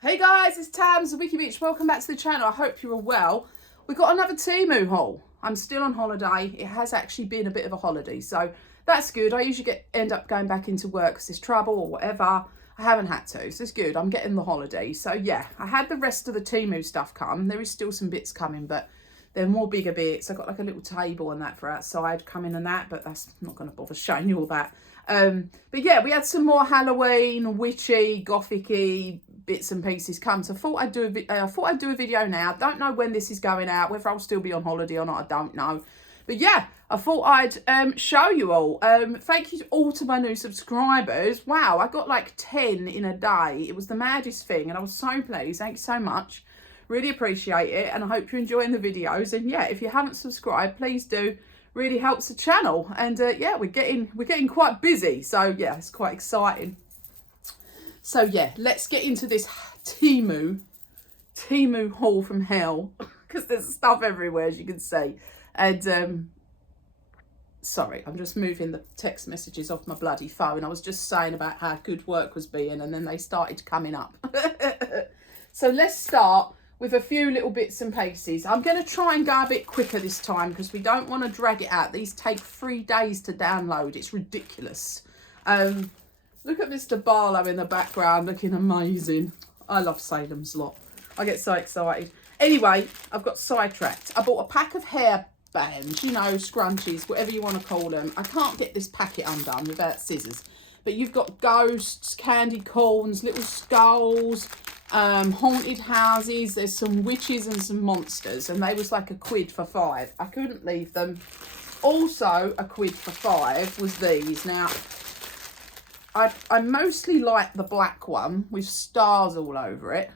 Hey guys, it's Tams, the Wiki Beach. Welcome back to the channel. I hope you're all well. We've got another Temu haul. I'm still on holiday. It has actually been a bit of a holiday, so that's good. I usually end up going back into work because there's trouble or whatever. I haven't had to, so it's good. I'm getting the holiday. So yeah, I had the rest of the Temu stuff come. There is still some bits coming, but they're more bigger bits. I got like a little table and that for outside coming and that, but that's not going to bother showing you all that. But yeah, we had some more Halloween, witchy, Gothic-y bits and pieces come. So I thought I'd do a video now. Don't know when this is going out, whether I'll still be on holiday or not, I don't know. But yeah, I thought I'd show you all. Thank you all to my new subscribers. Wow, I got like 10 in a day. It was the maddest thing and I was so pleased. Thank you so much. Really appreciate it, and I hope you're enjoying the videos. And yeah, if you haven't subscribed, please do. Really helps the channel. And yeah, we're getting quite busy, so yeah, it's quite exciting. So yeah, let's get into this Temu haul from hell, because there's stuff everywhere, as you can see. And sorry, I'm just moving the text messages off my bloody phone. I was just saying about how good work was being, and then they started coming up. So let's start with a few little bits and pieces. I'm going to try and go a bit quicker this time because we don't want to drag it out. These take 3 days to download. It's ridiculous. Look at Mr. Barlow in the background looking amazing. I love Salem's lot. I get so excited. Anyway, I've got sidetracked. I bought a pack of hair bands, you know, scrunchies, whatever you want to call them. I can't get this packet undone without scissors. But you've got ghosts, candy corns, little skulls, haunted houses. There's some witches and some monsters, and they was like £1 for 5. I couldn't leave them. Also £1 for 5 was these. Now I mostly like the black one with stars all over it,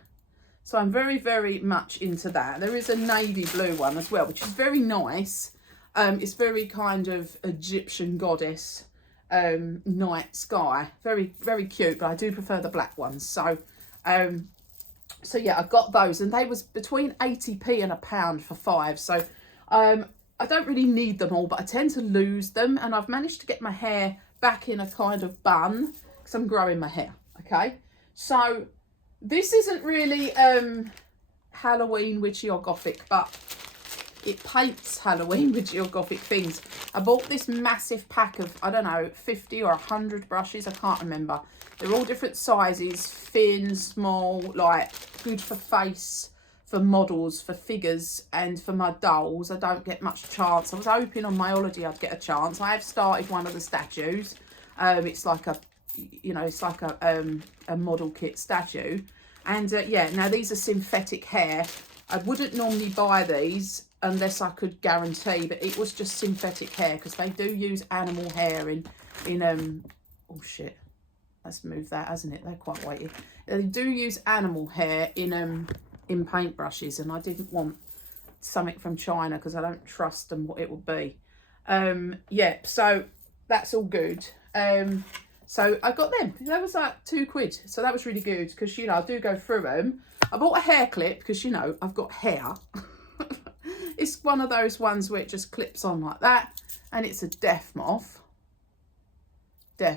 so I'm very much into that. There is a navy blue one as well, which is very nice. It's very kind of Egyptian goddess, night sky, very cute, but I do prefer the black ones. So so yeah, I got those, and they was between 80p and £1 for 5. So I don't really need them all, but I tend to lose them, and I've managed to get my hair back in a kind of bun because I'm growing my hair. Okay, so this isn't really Halloween, witchy or Gothic, but it paints Halloween, witchy or Gothic things. I bought this massive pack of, I don't know, 50 or 100 brushes. I can't remember. They're all different sizes, thin, small, like good for face, for models, for figures, and for my dolls. I don't get much chance. I was hoping on my holiday I'd get a chance. I have started one of the statues. It's like a, you know, it's like a model kit statue. And yeah, now these are synthetic hair. I wouldn't normally buy these unless I could guarantee, but it was just synthetic hair because they do use animal hair in oh shit, let's move that, hasn't it? They're quite weighty. They do use animal hair in paintbrushes, and I didn't want something from China because I don't trust them what it will be. Yeah, so that's all good. So I got them. That was like £2, so that was really good because, you know, I do go through them. I bought a hair clip because, you know, I've got hair. It's one of those ones where it just clips on like that, and it's a death moth, so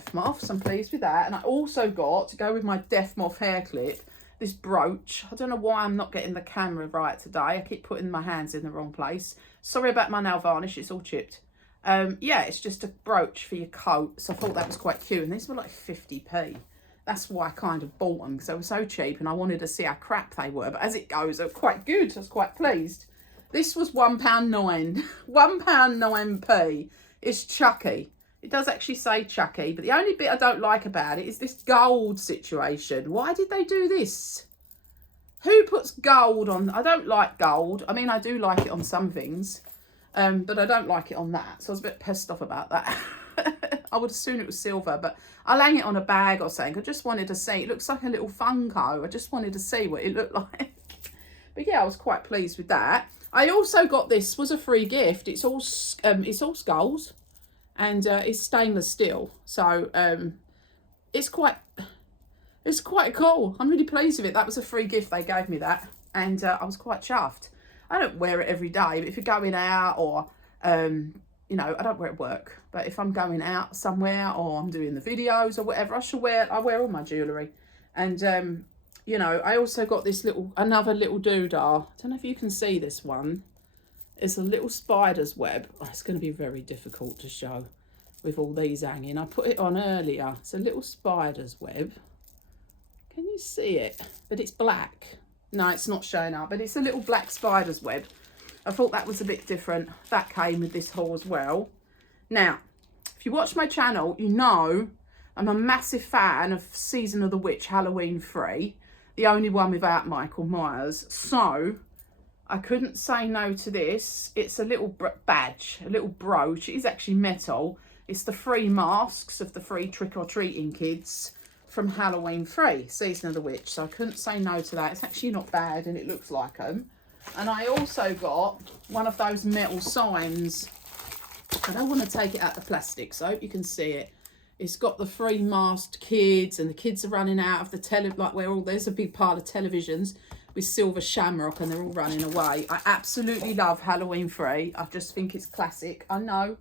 I'm pleased with that. And I also got, to go with my death moth hair clip, this brooch. I don't know why I'm not getting the camera right today. I keep putting my hands in the wrong place. Sorry about my nail varnish, it's all chipped. Yeah, it's just a brooch for your coat, so I thought that was quite cute. And these were like 50p. That's why I kind of bought them, because they were so cheap and I wanted to see how crap they were. But as it goes, they're quite good. I was quite pleased. This was £1.09. £1.09p. It's Chucky. It does actually say Chucky, but the only bit I don't like about it is this gold situation. Why did they do this? Who puts gold on? I don't like gold. I mean, I do like it on some things, but I don't like it on that. So I was a bit pissed off about that. I would assume it was silver, but I'll hang it on a bag or something. I just wanted to see. It looks like a little Funko. I just wanted to see what it looked like. But yeah, I was quite pleased with that. I also got, this was a free gift. It's all skulls, and it's stainless steel. So it's quite cool. I'm really pleased with it. That was a free gift. They gave me that, and I was quite chuffed. I don't wear it every day, but if you're going out or you know, I don't wear it at work, but if I'm going out somewhere or I'm doing the videos or whatever, I wear all my jewellery. And you know, I also got this another little doodah. I don't know if you can see this one. It's a little spider's web. Oh, it's going to be very difficult to show with all these hanging. I put it on earlier. It's a little spider's web. Can you see it? But it's black. No, it's not showing up, but it's a little black spider's web. I thought that was a bit different. That came with this haul as well. Now, if you watch my channel, you know I'm a massive fan of Season of the Witch Halloween 3, the only one without Michael Myers. So I couldn't say no to this. It's a little badge, a little brooch. It is actually metal. It's the 3 masks of the 3 trick-or-treating kids from Halloween 3, Season of the Witch. So I couldn't say no to that. It's actually not bad and it looks like them. And I also got one of those metal signs. I don't want to take it out the plastic, so I hope you can see it. It's got the 3 masked kids, and the kids are running out of the like where there's a big pile of televisions with silver shamrock, and they're all running away. I absolutely love Halloween 3. I just think it's classic. I know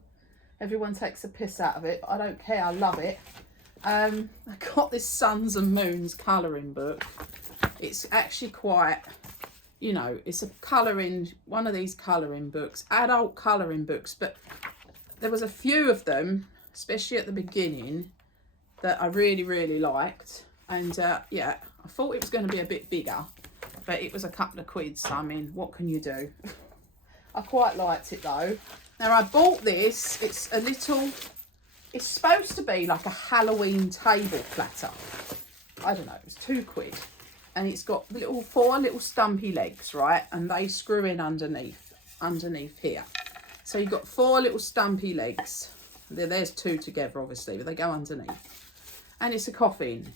everyone takes a piss out of it, but I don't care. I love it. I got this Suns and Moons colouring book. It's actually quite, you know, it's a colouring, one of these colouring books, adult colouring books, but there was a few of them, especially at the beginning, that I really liked. And yeah, I thought it was going to be a bit bigger, but it was a couple of quid, so I mean, what can you do? I quite liked it though. Now I bought this, it's a little, it's supposed to be like a Halloween table platter. I don't know, it was 2 quid. And it's got 4 little stumpy legs, right? And they screw in underneath here. So you've got 4 little stumpy legs. There's 2 together, obviously, but they go underneath. And it's a coffin.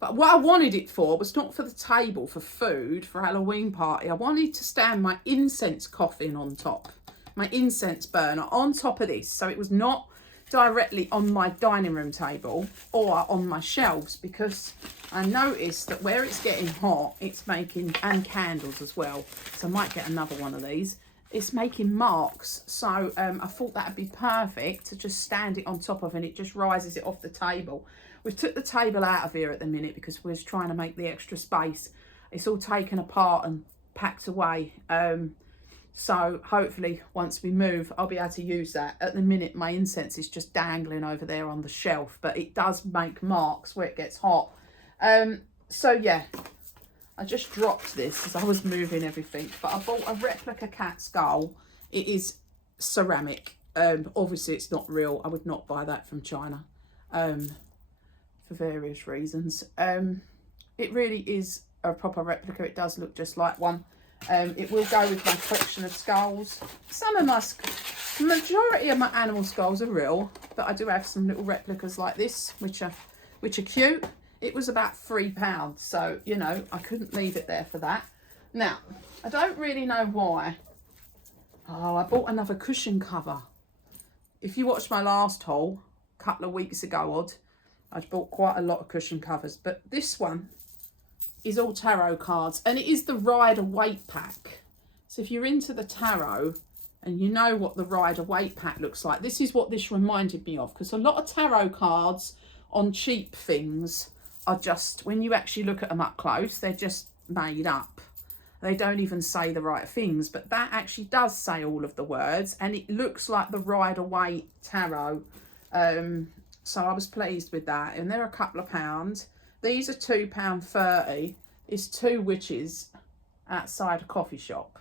But what I wanted it for was not for the table, for food, for a Halloween party. I wanted to stand my incense coffin on top. My incense burner on top of this. So it was not directly on my dining room table or on my shelves, because I noticed that where it's getting hot, it's making, and candles as well, so I might get another one of these, it's making marks. So I thought that'd be perfect to just stand it on top of, and it just rises it off the table. We've took the table out of here at the minute because we're trying to make the extra space. It's all taken apart and packed away. So hopefully once we move, I'll be able to use that. At the minute, my incense is just dangling over there on the shelf, but it does make marks where it gets hot. So yeah, I just dropped this as I was moving everything, but I bought a replica cat skull. It is ceramic. Obviously it's not real. I would not buy that from China, for various reasons. It really is a proper replica. It does look just like one. It will go with my collection of skulls. Some of my, majority of my animal skulls are real, but I do have some little replicas like this, which are cute. It was about £3, so you know I couldn't leave it there for that. Now I don't really know why. Oh, I bought another cushion cover. If you watched my last haul a couple of weeks ago, I'd bought quite a lot of cushion covers, but this one is all tarot cards, and it is the Rider-Waite pack. So if you're into the tarot and you know what the Rider-Waite pack looks like, this is what this reminded me of, because a lot of tarot cards on cheap things are just, when you actually look at them up close, they're just made up. They don't even say the right things, but that actually does say all of the words, and it looks like the Rider-Waite tarot. So I was pleased with that, and they're a couple of pounds. These are £2.30. It's 2 witches outside a coffee shop.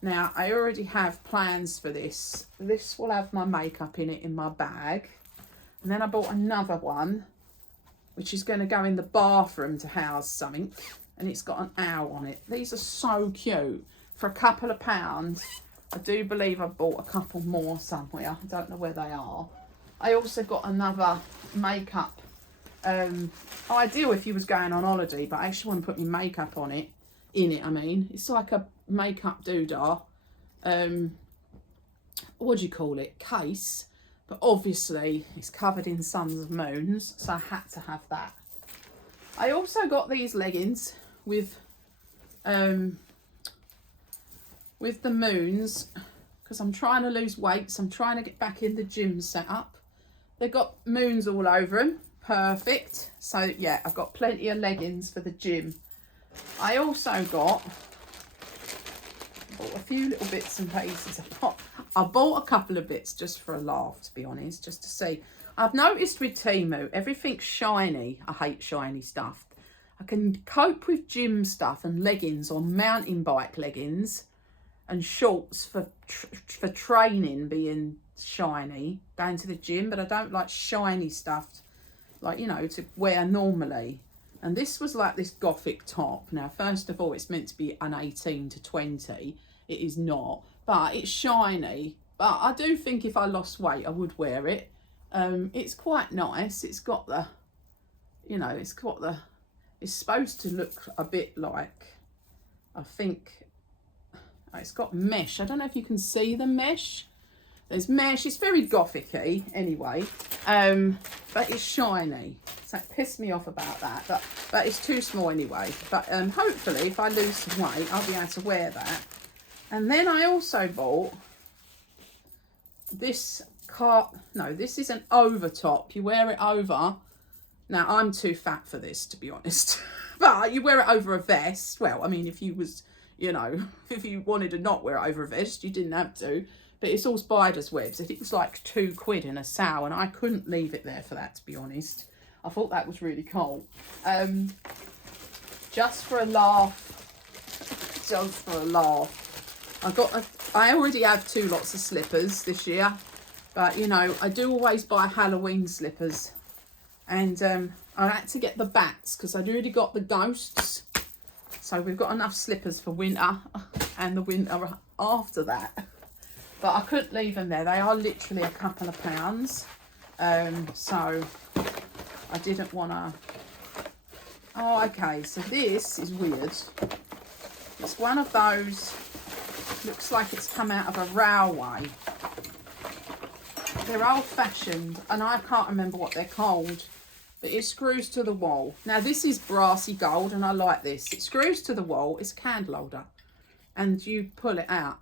Now, I already have plans for this. This will have my makeup in it in my bag. And then I bought another one, which is going to go in the bathroom to house something. And it's got an owl on it. These are so cute. For a couple of pounds, I do believe I bought a couple more somewhere. I don't know where they are. I also got another makeup ideal if you was going on holiday, but I actually want to put my makeup on it, I mean. It's like a makeup doodah, what do you call it, case, but obviously it's covered in suns and moons, so I had to have that. I also got these leggings with the moons, because I'm trying to lose weight, so I'm trying to get back in the gym setup. They've got moons all over them. Perfect. So yeah, I've got plenty of leggings for the gym. I also bought a few little bits and pieces. I bought a couple of bits just for a laugh, to be honest, just to see. I've noticed with Temu, everything's shiny. I hate shiny stuff. I can cope with gym stuff and leggings or mountain bike leggings and shorts for training being shiny, going to the gym, but I don't like shiny stuff, like, you know, to wear normally. And this was like this Gothic top. Now, first of all, it's meant to be an 18 to 20. It is not, but it's shiny. But I do think if I lost weight, I would wear it. It's quite nice. It's got the, you know, it's supposed to look a bit like, I think, it's got mesh. I don't know if you can see the mesh. There's mesh. It's very Gothic-y anyway, but it's shiny. So it pissed me off about that, but it's too small anyway. But hopefully if I lose some weight, I'll be able to wear that. And then I also bought this this is an over top. You wear it over. Now, I'm too fat for this, to be honest. But you wear it over a vest. Well, I mean, if you was, you know, if you wanted to not wear it over a vest, you didn't have to. But it's all spider's webs. It was like £2 in a sale, and I couldn't leave it there for that, to be honest. I thought that was really cool. Just for a laugh. I already have 2 lots of slippers this year. But, you know, I do always buy Halloween slippers. And I had to get the bats because I'd already got the ghosts. So we've got enough slippers for winter and the winter after that. But I couldn't leave them there. They are literally a couple of pounds. So I didn't want to... Oh, okay. So this is weird. It's one of those... Looks like it's come out of a railway. They're old-fashioned, and I can't remember what they're called, but it screws to the wall. Now, this is brassy gold, and I like this. It screws to the wall. It's a candle holder, and you pull it out.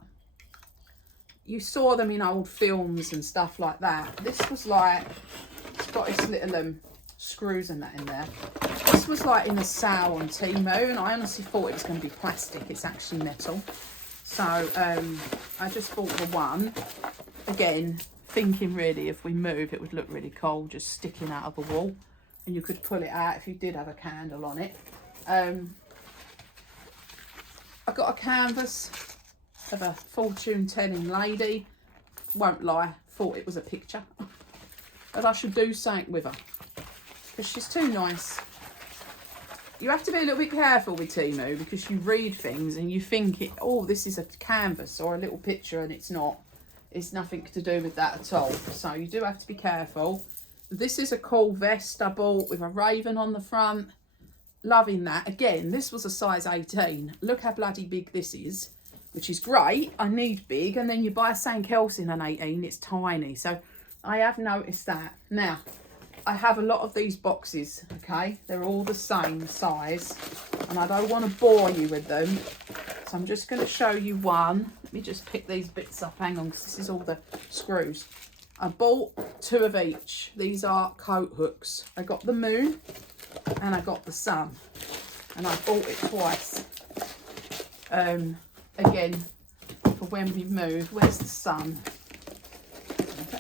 You saw them in old films and stuff like that. This was like, it's got its little screws and that in there. This was like in a sale on Temu, and I honestly thought it was going to be plastic. It's actually metal. So I just bought the one. Again, thinking really if we move it would look really cool just sticking out of the wall, and you could pull it out if you did have a candle on it. I got a canvas of a fortune telling lady. Won't lie, thought it was a picture, but I should do something with her because she's too nice. You have to be a little bit careful with Temu because you read things and you think oh, this is a canvas or a little picture, and it's not. It's nothing to do with that at all. So you do have to be careful. This is a cool vest I bought with a raven on the front. Loving that. Again, this was a size 18. Look how bloody big this is, which is great. I need big. And then you buy something else in an 18, it's tiny. So I have noticed that. Now, I have a lot of these boxes, okay? They're all the same size. And I don't want to bore you with them. So I'm just going to show you one. Let me just pick these bits up. Hang on, because this is all the screws. I bought 2 of each. These are coat hooks. I got the moon and I got the sun. And I bought it twice. Again, for when we move. Where's the sun?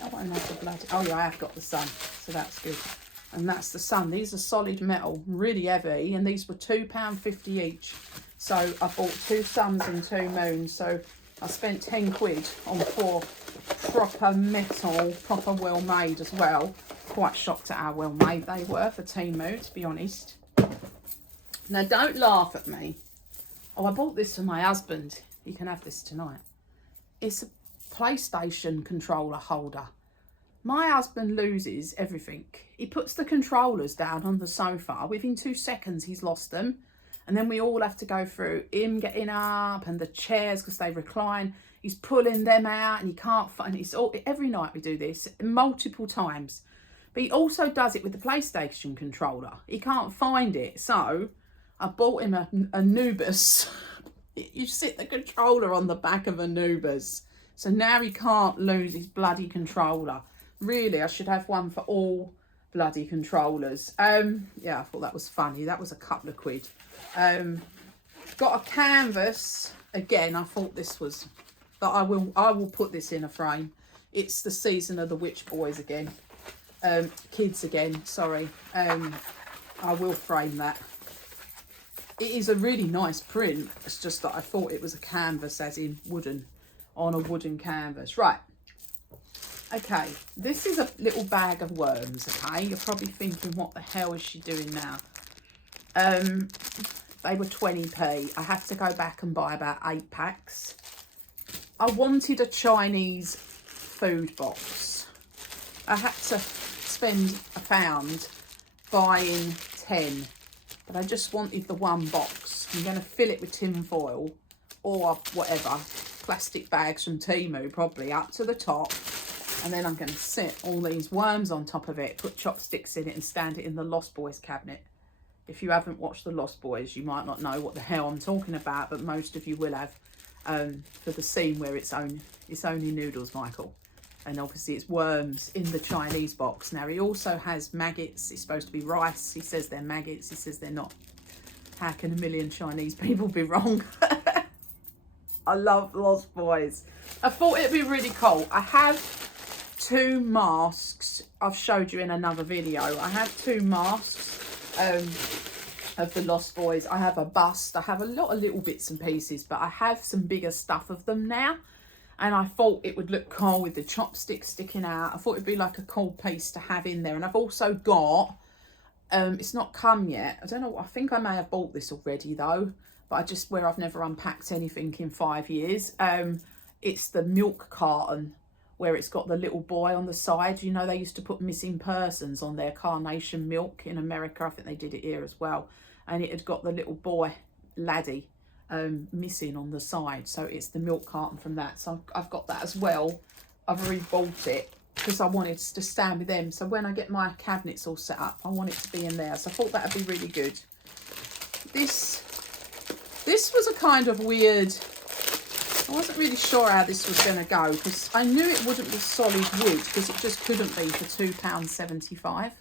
I won't have the bloody... Oh yeah, I have got the sun. So that's good. And that's the sun. These are solid metal, really heavy. And these were £2.50 each. So I bought 2 suns and 2 moons. So I spent 10 quid on 4 proper metal, proper well made as well. Quite shocked at how well made they were for Temu, to be honest. Now don't laugh at me. Oh, I bought this for my husband. You can have this tonight. It's a PlayStation controller holder. My husband loses everything. He puts the controllers down on the sofa. Within 2 seconds, he's lost them. And then we all have to go through him getting up and the chairs because they recline. He's pulling them out and he can't find. It's all every night we do this multiple times. But he also does it with the PlayStation controller. He can't find it. So I bought him a Anubis. You sit the controller on the back of Anubis. So now he can't lose his bloody controller. Really, I should have one for all bloody controllers. Yeah, I thought that was funny. That was a couple of quid. got a canvas. Again, I thought this was, but I will put this in a frame. It's the season of the witch boys again. Kids again, sorry. I will frame that. It is a really nice print. It's just that I thought it was a canvas, as in wooden, on a wooden canvas. Right. Okay, this is a little bag of worms, okay? You're probably thinking, what the hell is she doing now? They were 20p. I had to go back and buy about 8 packs. I wanted a Chinese food box. I had to spend £1 buying 10, but I just wanted the one box. I'm going to fill it with tin foil or whatever, plastic bags from Temu, probably up to the top. And then I'm going to sit all these worms on top of it, put chopsticks in it and stand it in the Lost Boys cabinet. If you haven't watched the Lost Boys, you might not know what the hell I'm talking about, but most of you will have, for the scene where it's only noodles, Michael. And obviously it's worms in the Chinese box. Now he also has maggots. It's supposed to be rice. He says they're maggots. He says they're not. How can a million Chinese people be wrong? I love Lost Boys. I thought it'd be really cool. I have 2 masks. I've showed you in another video. I have 2 masks of the Lost Boys. I have a bust. I have a lot of little bits and pieces, but I have some bigger stuff of them now. And I thought it would look cool with the chopsticks sticking out. I thought it'd be like a cool piece to have in there. And I've also got, it's not come yet. I don't know. I think I may have bought this already though, but I've never unpacked anything in 5 years. It's the milk carton, where it's got the little boy on the side. You know, they used to put missing persons on their carnation milk in America. I think they did it here as well. And it had got the little boy, laddie, missing on the side. So it's the milk carton from that. So I've got that as well. I've already bought it because I wanted to stand with them. So when I get my cabinets all set up, I want it to be in there. So I thought that would be really good. This was a kind of weird... I wasn't really sure how this was going to go because I knew it wouldn't be solid wood because it just couldn't be for £2.75.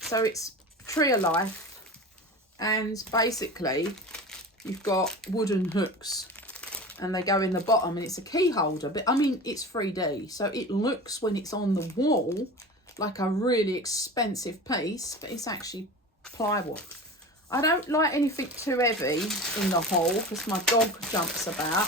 So it's Tree of Life, and basically you've got wooden hooks and they go in the bottom, and it's a key holder, but I mean it's 3D, so it looks when it's on the wall like a really expensive piece, but it's actually plywood. I don't like anything too heavy in the haul because my dog jumps about.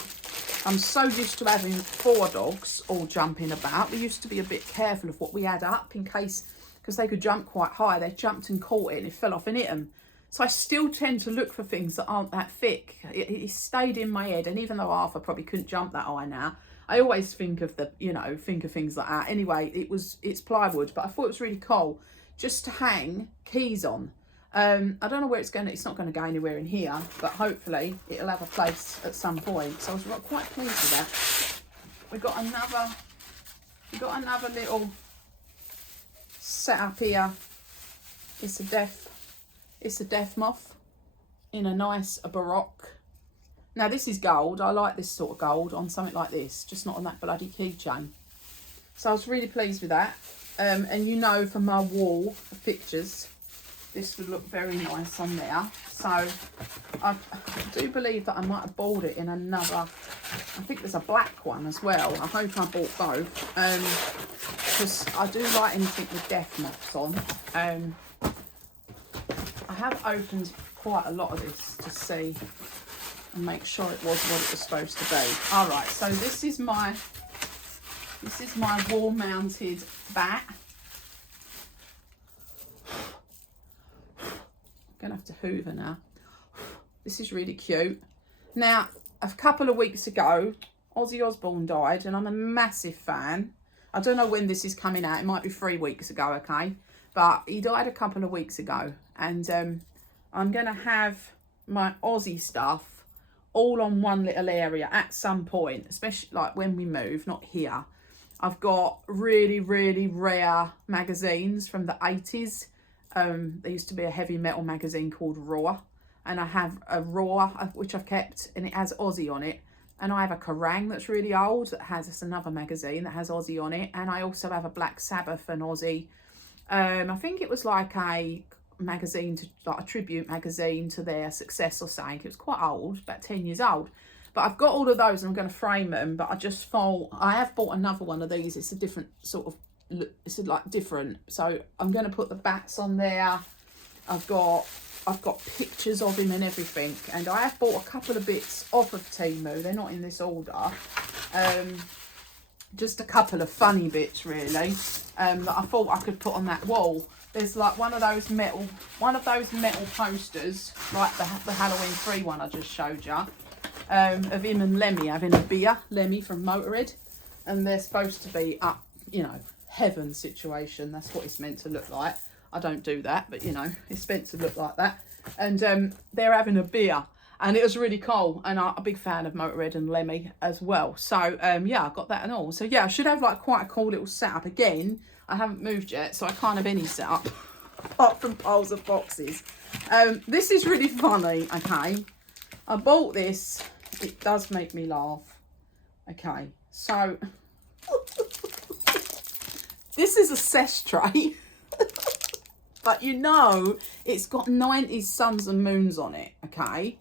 I'm so used to having 4 dogs all jumping about. We used to be a bit careful of what we had up in case, because they could jump quite high. They jumped and caught it and it fell off and hit them. So I still tend to look for things that aren't that thick. It stayed in my head, and even though Arthur probably couldn't jump that high now, I always think of things like that. Anyway, it's plywood, but I thought it was really cool just to hang keys on. I don't know where it's not going to go anywhere in here, but hopefully it'll have a place at some point. So I was quite pleased with that. We got another little setup here. It's a death moth in a nice baroque. Now this is gold. I like this sort of gold on something like this, just not on that bloody keychain. So I was really pleased with that. And you know, from my wall of pictures, this would look very nice on there. So I do believe that I might have bought it in another, I think there's a black one as well. I hope I bought both, because I do like anything with death moths on. I have opened quite a lot of this to see and make sure it was what it was supposed to be. All right, so this is my wall mounted bat. Gonna have to hoover now. This is really cute. Now, a couple of weeks ago, Ozzy Osbourne died, and I'm a massive fan. I don't know when this is coming out. It might be 3 weeks ago, okay? But he died a couple of weeks ago, and I'm gonna have my Ozzy stuff all on one little area at some point, especially like when we move, not here. I've got really, really rare magazines from the 80s. There used to be a heavy metal magazine called Raw, and I have a Raw which I've kept, and it has Ozzy on it. And I have a Kerrang that's really old that has, it's another magazine that has Ozzy on it. And I also have a Black Sabbath and Ozzy. I think it was like a magazine, to like a tribute magazine to their success or something. It was quite old, about 10 years old. But I've got all of those and I'm going to frame them. But I just thought, I have bought another one of these. It's a different sort of look. It's like different. So I'm going to put the bats on there. I've got pictures of him and everything. And I have bought a couple of bits off of Temu. They're not in this order. Just a couple of funny bits really, that I thought I could put on that wall. There's like one of those metal posters, like the Halloween 3 one I just showed you, of him and Lemmy having a beer, Lemmy from Motorhead, and they're supposed to be up, you know, heaven situation. That's what it's meant to look like. I don't do that, but you know, it's meant to look like that. And they're having a beer. And it was really cool, and I'm a big fan of Motorhead and Lemmy as well. So, yeah, I got that and all. So, yeah, I should have, like, quite a cool little setup. Again, I haven't moved yet, so I can't have any setup, apart from piles of boxes. This is really funny, okay? I bought this. It does make me laugh. Okay, so, this is a cess tray. But, you know, it's got 90s suns and moons on it, okay?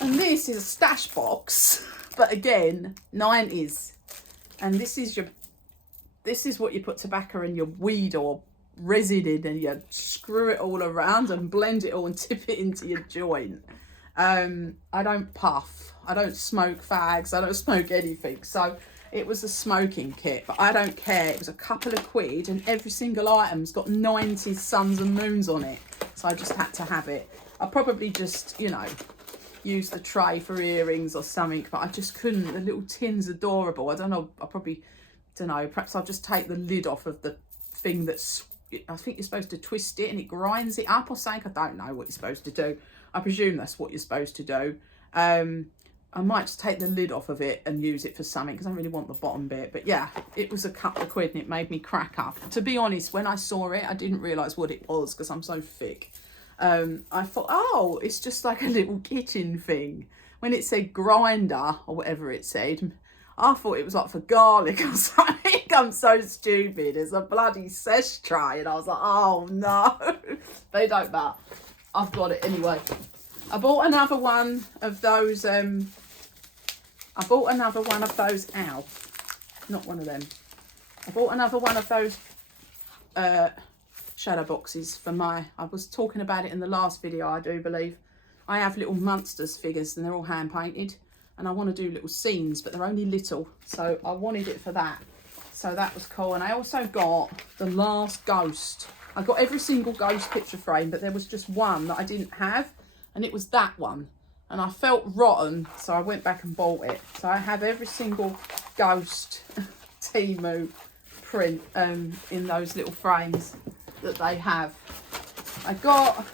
And this is a stash box, but again, 90s. And this is what you put tobacco in your weed or resin in, and you screw it all around and blend it all and tip it into your joint. I don't puff, I don't smoke fags, I don't smoke anything. So it was a smoking kit, but I don't care. It was a couple of quid and every single item's got 90s suns and moons on it. So I just had to have it. I probably just, you know, use the tray for earrings or something, but I just couldn't. The little tin's adorable. I don't know, perhaps I'll just take the lid off of the thing that's, I think you're supposed to twist it and it grinds it up or something. I don't know what you're supposed to do. I presume that's what you're supposed to do. I might just take the lid off of it and use it for something, because I don't really want the bottom bit. But yeah, it was a couple of quid and it made me crack up. To be honest, when I saw it, I didn't realise what it was because I'm so thick. I thought, oh, it's just like a little kitchen thing. When it said grinder or whatever it said, I thought it was like for garlic or something. I'm so stupid. It's a bloody cess tray. And I was like, oh no, they don't matter. I've got it anyway. I bought another one of those, ow, not one of them. I bought another one of those, shadow boxes for I was talking about it in the last video, I do believe. I have little monsters figures and they're all hand painted, and I want to do little scenes, but they're only little, so I wanted it for that. So that was cool. And I also got the last ghost. I got every single ghost picture frame, but there was just one that I didn't have, and it was that one. And I felt rotten, so I went back and bought it. So I have every single ghost Temu print in those little frames that they have. I got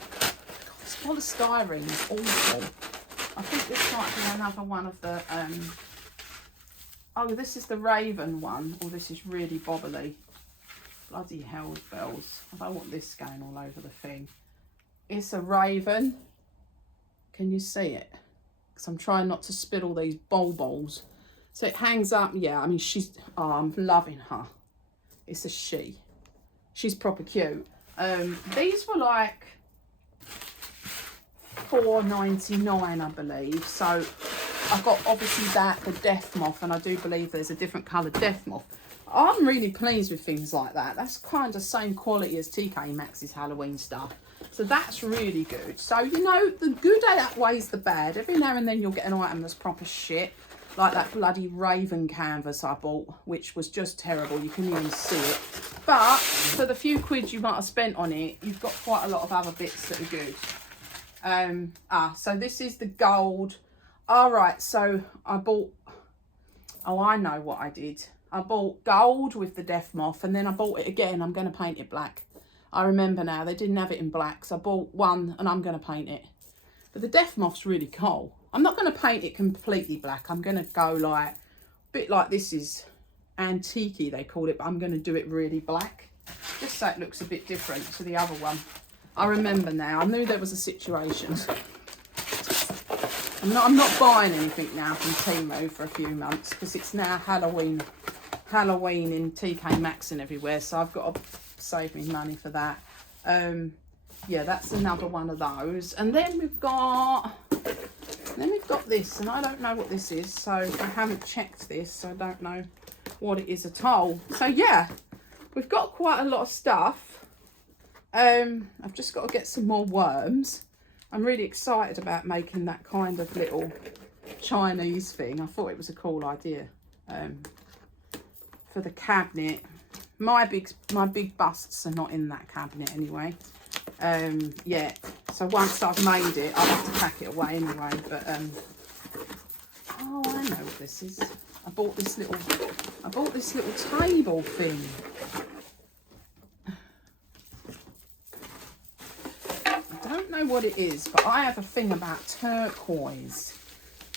it's full of styrene, it's awful. I think this might be another one of the oh, this is the Raven one. Oh, this is really bobbly. Bloody hell bells. I don't want this going all over the thing. It's a Raven. Can you see it? Because I'm trying not to spill all these balls. So it hangs up. Yeah, I mean, I'm loving her. It's a she. She's proper cute. These were like $4.99, I believe. So I've got obviously the death moth, and I do believe there's a different coloured death moth. I'm really pleased with things like that. That's kind of same quality as TK Maxx's Halloween stuff. So that's really good. So, you know, the good outweighs the bad. Every now and then you'll get an item that's proper shit. Like that bloody Raven canvas I bought, which was just terrible. You can even see it. But for the few quid you might have spent on it, you've got quite a lot of other bits that are good. So this is the gold. All right, so I bought, oh, I know what I did. I bought gold with the death moth, and then I bought it again. I'm going to paint it black. I remember now, they didn't have it in black, so I bought one and I'm going to paint it. But the death moth's really cool. I'm not going to paint it completely black. I'm going to go like, a bit like this is antique-y, they call it, but I'm going to do it really black, just so it looks a bit different to the other one. I remember now. I knew there was a situation. I'm not buying anything now from Temu for a few months, because it's now Halloween in TK Maxx and everywhere, so I've got to save me money for that. yeah, that's another one of those. And then we've got this, and I don't know what this is, so I haven't checked this, so I don't know what it is at all. So yeah, we've got quite a lot of stuff. I've just got to get some more worms. I'm really excited about making that kind of little Chinese thing. I thought it was a cool idea for the cabinet. My big busts are not in that cabinet anyway. Yeah, so once I've made it, I'll have to pack it away anyway. But oh, I know what this is. I bought this little table thing. I don't know what it is, but I have a thing about turquoise.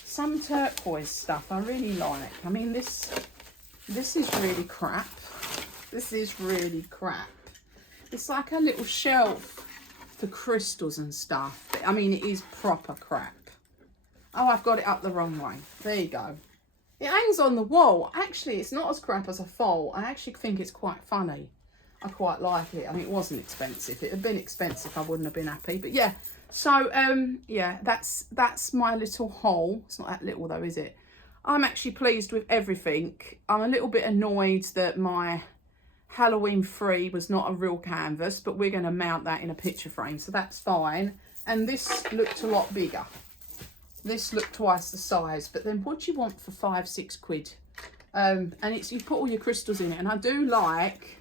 Some turquoise stuff I really like. I mean, this is really crap. This is really crap. It's like a little shelf for crystals and stuff. But, I mean, it is proper crap. Oh, I've got it up the wrong way. There you go. It hangs on the wall. Actually, it's not as crap as I thought. I actually think it's quite funny. I quite like it. I mean, it wasn't expensive. If it had been expensive, I wouldn't have been happy. But yeah, so yeah, that's my little haul. It's not that little though, is it? I'm actually pleased with everything. I'm a little bit annoyed that my Halloween 3 was not a real canvas, but we're going to mount that in a picture frame, so that's fine. And this looked a lot bigger. This looked twice the size, but then what do you want for 5-6 quid? And it's, you put all your crystals in it, and I do like,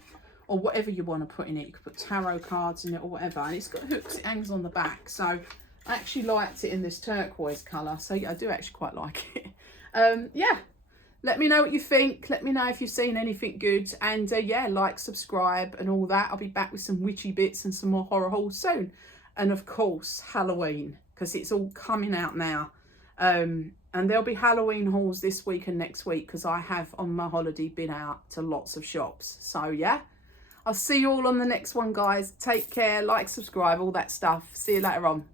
or whatever you want to put in it, you could put tarot cards in it or whatever, and it's got hooks, it hangs on the back, so I actually liked it in this turquoise colour, so yeah, I do actually quite like it. Yeah, let me know what you think, let me know if you've seen anything good, and yeah, like, subscribe and all that. I'll be back with some witchy bits and some more horror hauls soon, and of course Halloween, because it's all coming out now. And there'll be Halloween hauls this week and next week, because I have on my holiday been out to lots of shops. So yeah, I'll see you all on the next one, guys. Take care, like, subscribe, all that stuff. See you later on.